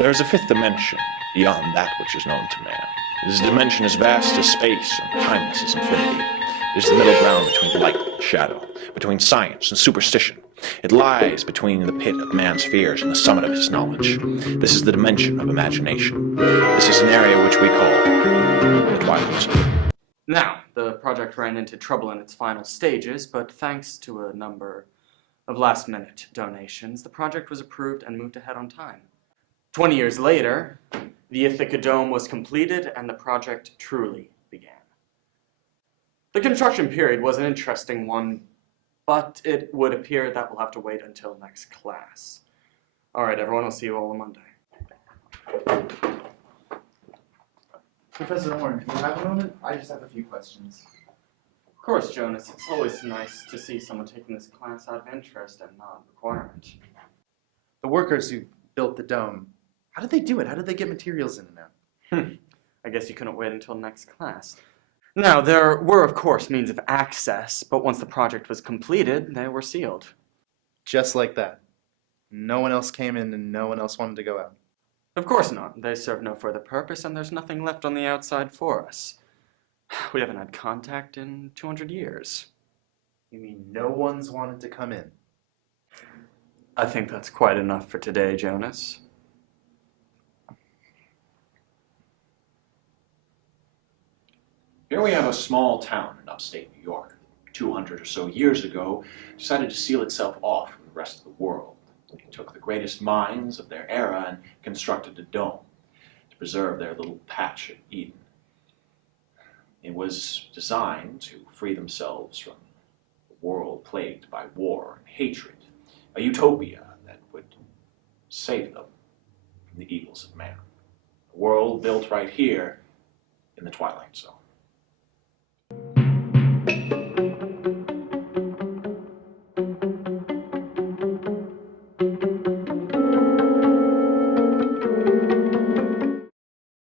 There is a fifth dimension beyond that which is known to man. It is a dimension as vast as space and timeless as infinity. It is the middle ground between light and shadow, between science and superstition. It lies between the pit of man's fears and the summit of his knowledge. This is the dimension of imagination. This is an area which we call the Twilight Zone. Now, the project ran into trouble in its final stages, but thanks to a number of last-minute donations, the project was approved and moved ahead on time. 20 years later, the Ithaca Dome was completed and the project truly began. The construction period was an interesting one, but it would appear that we'll have to wait until next class. All right, everyone, I'll see you all on Monday. Professor Orange, do you have a moment? I just have a few questions. Of course, Jonas, it's always nice to see someone taking this class out of interest and not requirement. The workers who built the dome, how did they do it? How did they get materials in and out? I guess you couldn't wait until next class. Now, there were, of course, means of access, but once the project was completed, they were sealed. Just like that. No one else came in and no one else wanted to go out. Of course not. They serve no further purpose, and there's nothing left on the outside for us. We haven't had contact in 200 years. You mean no one's wanted to come in? I think that's quite enough for today, Jonas. Here we have a small town in upstate New York. 200 or so years ago, decided to seal itself off from the rest of the world. It took the greatest minds of their era and constructed a dome to preserve their little patch of Eden. It was designed to free themselves from a world plagued by war and hatred, a utopia that would save them from the evils of man. A world built right here in the Twilight Zone.